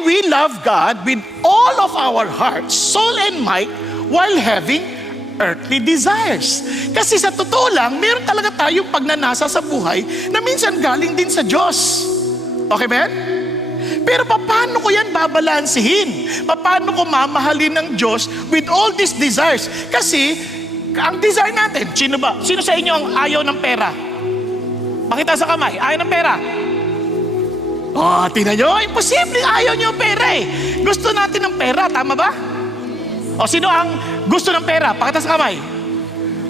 can we love God with all of our heart, soul, and might while having earthly desires? Kasi sa totoo lang, meron talaga tayong pagnanasa sa buhay na minsan galing din sa Diyos. Okay ba yan? Pero paano ko yan babalansihin? Paano ko mamahalin ng Diyos with all these desires? Kasi ang desire natin, sino ba? Sino sa inyo ang ayaw ng pera? Pakita sa kamay, ayaw ng pera. Oh, tingnan nyo, imposible, ayaw nyo pera eh. Gusto natin ng pera, tama ba? O sino ang gusto ng pera? Pakita sa kamay.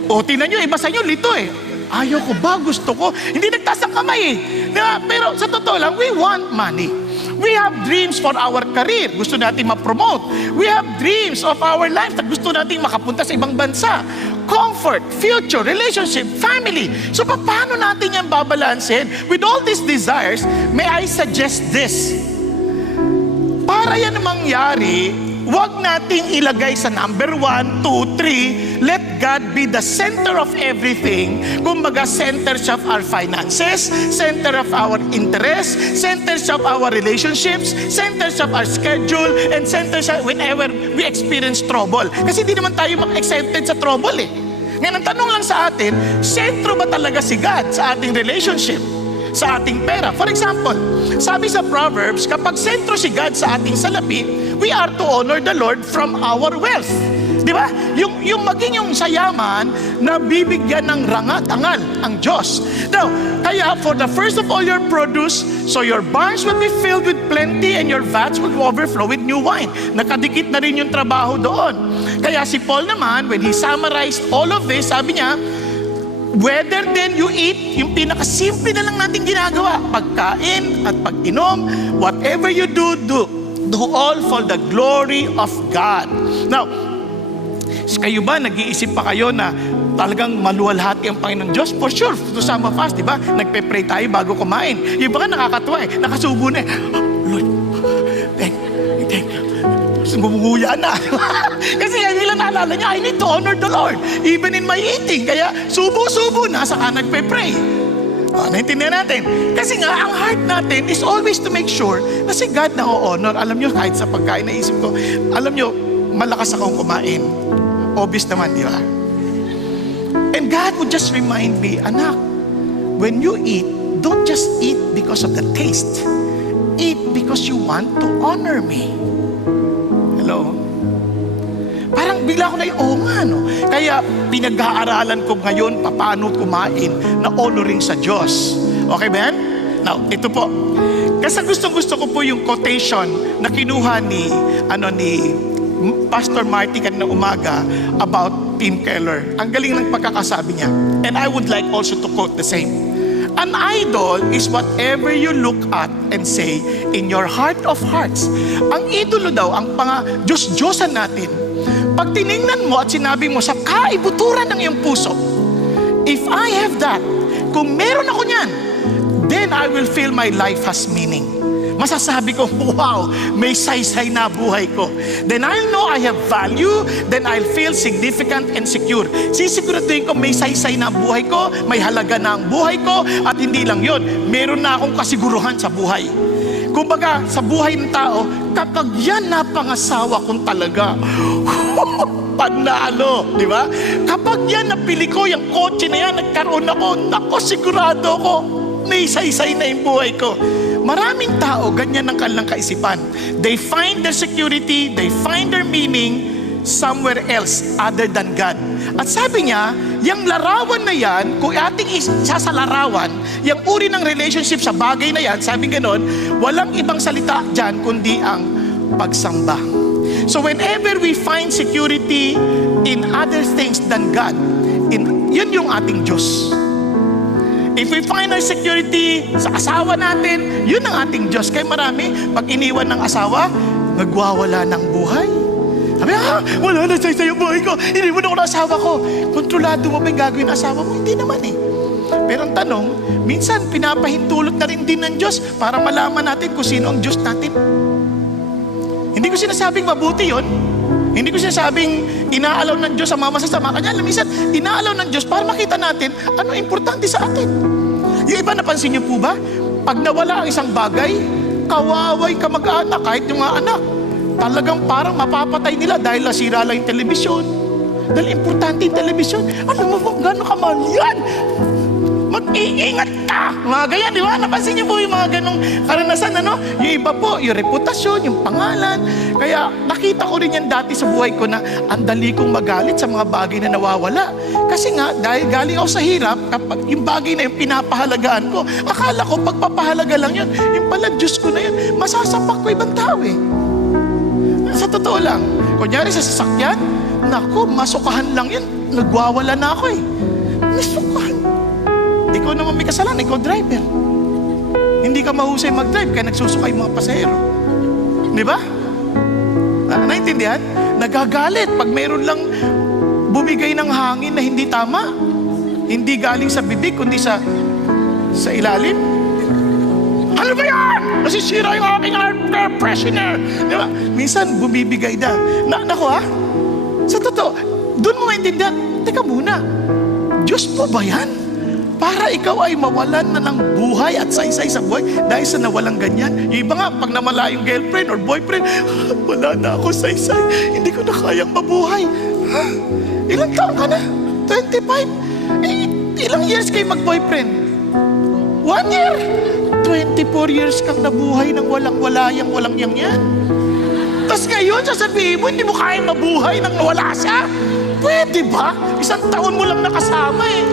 O tingnan nyo, iba sa inyo, lito eh. Ayaw ko ba? Gusto ko? Hindi nagtaas ng kamay eh. Diba? Pero sa totoo lang, we want money. We have dreams for our career. Gusto natin ma-promote. We have dreams of our life na gusto natin makapunta sa ibang bansa. Comfort, future, relationship, family. So paano natin yan babalansin? With all these desires, may I suggest this? Para yan mangyari, huwag nating ilagay sa number 1, 2, 3. Let God be the center of everything. Kumbaga, center of our finances, center of our interests, center of our relationships, center of our schedule, and center whenever we experience trouble. Kasi hindi naman tayo exempted sa trouble eh. Ngayon, ang tanong lang sa atin, sentro ba talaga si God sa ating relationship? Sa ating pera? For example, sabi sa Proverbs, kapag sentro si God sa ating salapi, we are to honor the Lord from our wealth. Di ba? Yung maging yung sayaman na bibigyan ng rangat-angal ang Diyos. Now, kaya for the first of all your produce, so your barns will be filled with plenty and your vats will overflow with new wine. Nakadikit na rin yung trabaho doon. Kaya si Paul naman, when he summarized all of this, sabi niya, whether then you eat, yung pinakasimple na lang natin ginagawa, pagkain at pag-inom, whatever you do all for the glory of God. Now, kayo ba, nag-iisip pa kayo na talagang maluwalhati ang Panginoon Diyos? For sure, to some of us, di ba? Nagpe-pray tayo bago kumain. Yung ba nakakatuwa eh, nakasubo na eh. Lord, thank you. Gumunguya na. Kasi yan nila naalala niya, I need to honor the Lord even in my eating. Kaya subo-subo na saka nagpe-pray. Naintindihan natin. Kasi nga, ang heart natin is always to make sure na si God na o-honor. Alam nyo, kahit sa pagkain na isip ko, alam nyo, malakas akong kumain. Obvious naman, di ba? And God would just remind me, anak, when you eat, don't just eat because of the taste. Eat because you want to honor me. Hello? Parang bigla ko na no? Kaya pinag-aaralan ko ngayon paano kumain na honoring sa Diyos. Okay ba yan? Now, ito po. Kasi gusto ko po yung quotation na kinuha ni Pastor Marty kanina umaga about Tim Keller. Ang galing ng pagkakasabi niya. And I would like also to quote the same. An idol is whatever you look at and say in your heart of hearts. Ang idolo daw, ang Diyos-Diyosan natin, pag tiningnan mo at sinabi mo sa kaibuturan ng iyong puso, if I have that, kung meron ako niyan, then I will feel my life has meaning. Masasabi ko, wow, may saysay na buhay ko. Then I'll know I have value, then I'll feel significant and secure. Sisiguraduhin ko may saysay na buhay ko, may halaga na ang buhay ko, at hindi lang yon, meron na akong kasiguruhan sa buhay. Kumbaga, sa buhay ng tao, kapag yan napangasawa kong talaga, panalo, di ba? Kapag yan napili ko, yung kotse na yan, nagkaroon ako, nako, sigurado ko, may saysay na yung buhay ko. Maraming tao, ganyan ang kanilang kaisipan. They find their security, they find their meaning somewhere else other than God. At sabi niya, yung larawan na yan, kung ating isa sa larawan, yung uri ng relationship sa bagay na yan, sabi ganon, walang ibang salita dyan kundi ang pagsamba. So whenever we find security in other things than God, yun yung ating Diyos. If we find our security sa asawa natin, yun ang ating Diyos. Kaya marami, pag iniwan ng asawa, nagwawala ng buhay. Sabi, wala na sa'yo buhay ko. Iniwan ako ng asawa ko. Kontrolado mo ba yung gagawin ng asawa mo? Hindi naman eh. Pero ang tanong, minsan pinapahintulot na rin din ng Diyos para malaman natin kung sino ang Diyos natin. Hindi ko sinasabing mabuti yun. Hindi ko sinasabing inaalaw ng Diyos ang mga masasama. Kanya, minsan, inaalaw ng Diyos para makita natin ano importante sa atin. Yung iba, napansin niyo po ba? Pag nawala ang isang bagay, kawaway kamag-anak, kahit yung mga anak, talagang parang mapapatay nila dahil nasira lang yung telebisyon. Dahil importante yung telebisyon. Alam mo ba gano'ng kamahal yan? Mag-iingat ka! Mga ganyan, di ba? Napansin niyo po yung mga ganong karanasan, ano? Yung iba po, yung reputasyon, yung pangalan. Kaya nakita ko rin yan dati sa buhay ko na ang dali kong magalit sa mga bagay na nawawala. Kasi nga, dahil galing ako sa hirap, kapag yung bagay na yung pinapahalagaan ko, akala ko pagpapahalaga lang yun. Yung pala, Diyos ko na yun, masasapak ko ibang tao eh. Sa totoo lang, kunyari sa sasakyan, naku, masukahan lang yun. Nagwawala na ako eh. Nasukahan. Ikaw naman may kasalanan, ikaw driver. Hindi ka mahusay mag-drive kaya nagsusukay mga pasahero. Di ba? Naintindihan? Nagagalit pag mayroon lang bumigay ng hangin na hindi tama. Hindi galing sa bibig, kundi sa ilalim. Ano ba yan? Nasisira yung aking air freshener. Di ba? Minsan bumibigay na. Naku ha? Sa totoo, doon mo maintindihan, teka muna, Diyos mo ba yan? Para ikaw ay mawalan na ng buhay at saysay sa buhay dahil sa nawalang ganyan. Yung iba nga, pag namala yung girlfriend or boyfriend, wala na ako saysay, hindi ko na kayang mabuhay. Ha? Ilang taon ka na? 25? Ilang years kayo mag-boyfriend? 1 year? 24 years kang nabuhay ng walang-wala yang walang yang yan. Tapos ngayon, sasabihin mo, hindi mo kayang mabuhay nang nawala siya? Pwede ba? 1 taon mo lang nakasama eh.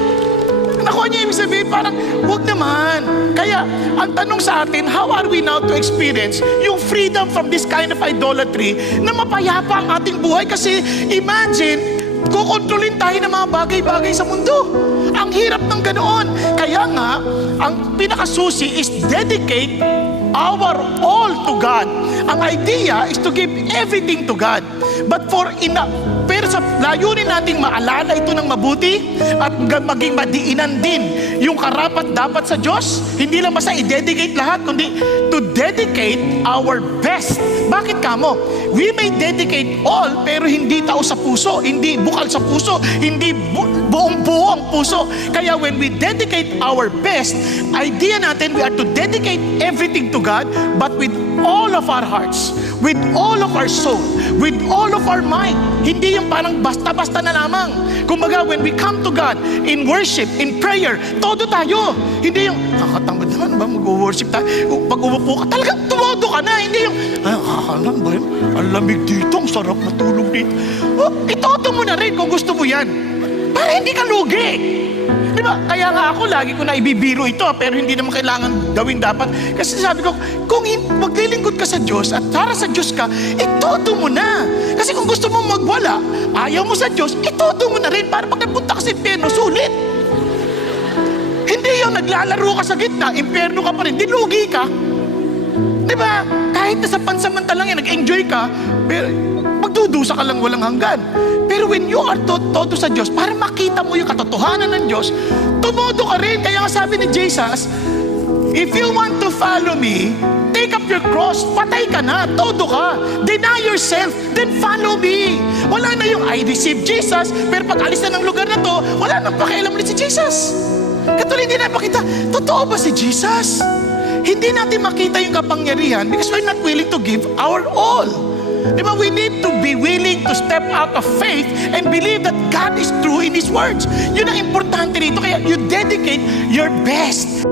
Nakuha niya ibig sabihin, parang, huwag naman. Kaya, ang tanong sa atin, how are we now to experience yung freedom from this kind of idolatry na mapayapa ang ating buhay? Kasi, imagine, kukontrolin tayo ng mga bagay-bagay sa mundo. Ang hirap ng ganoon. Kaya nga, ang pinakasusi is dedicate our all to God. Ang idea is to give everything to God. But pero sa layunin nating maalala ito ng mabuti at maging madiinan din yung karapat dapat sa Diyos, hindi lang basta i-dedicate lahat, kundi to dedicate our best. Bakit kamo? We may dedicate all, pero hindi tao sa puso, hindi bukal sa puso, hindi buong-buo ang puso. Kaya when we dedicate our best, idea natin we are to dedicate everything to God, but with all of our hearts, with all of our soul, with all of our mind. Hindi yung parang basta-basta na lamang. Kumbaga, when we come to God in worship, in prayer, todo tayo. Hindi yung, nakatamad naman ba mag-worship tayo? Pag umupo ka, talagang tumodo ka na. Hindi yung, nakakalang ba yun? Ang lamig dito, ang sarap matulog dito. Itodo mo na rin kung gusto mo yan. Para hindi ka lugi. Di ba? Kaya nga ako, lagi ko na ibibiro ito, pero hindi naman kailangan gawin dapat. Kasi sabi ko, kung maglilingkod ka sa Diyos at para sa Diyos ka, itodo mo na. Kasi kung gusto mo magwala, ayaw mo sa Diyos, itodo mo na rin para pag napunta ka sa impyerno, sulit. Hindi yung naglalaro ka sa gitna, impyerno ka pa rin, dilugi ka. Di ba? Kahit na sa pansamantalang yan, nag-enjoy ka, pero magdudusa ka lang walang hanggan. Pero when you are todo sa Diyos, para makita mo yung katotohanan ng Diyos, tumodo ka rin. Kaya nga sabi ni Jesus, if you want to follow me, take up your cross, patay ka na, todo ka. Deny yourself, then follow me. Wala na yung, I receive Jesus, pero pag alis na ng lugar na to, wala nang pakialam ulit si Jesus. Katulad hindi na pakita, totoo ba si Jesus? Hindi natin makita yung kapangyarihan because we're not willing to give our all. Diba? We need to be willing to step out of faith and believe that God is true in His words. Yun ang importante rito. Kaya you dedicate your best.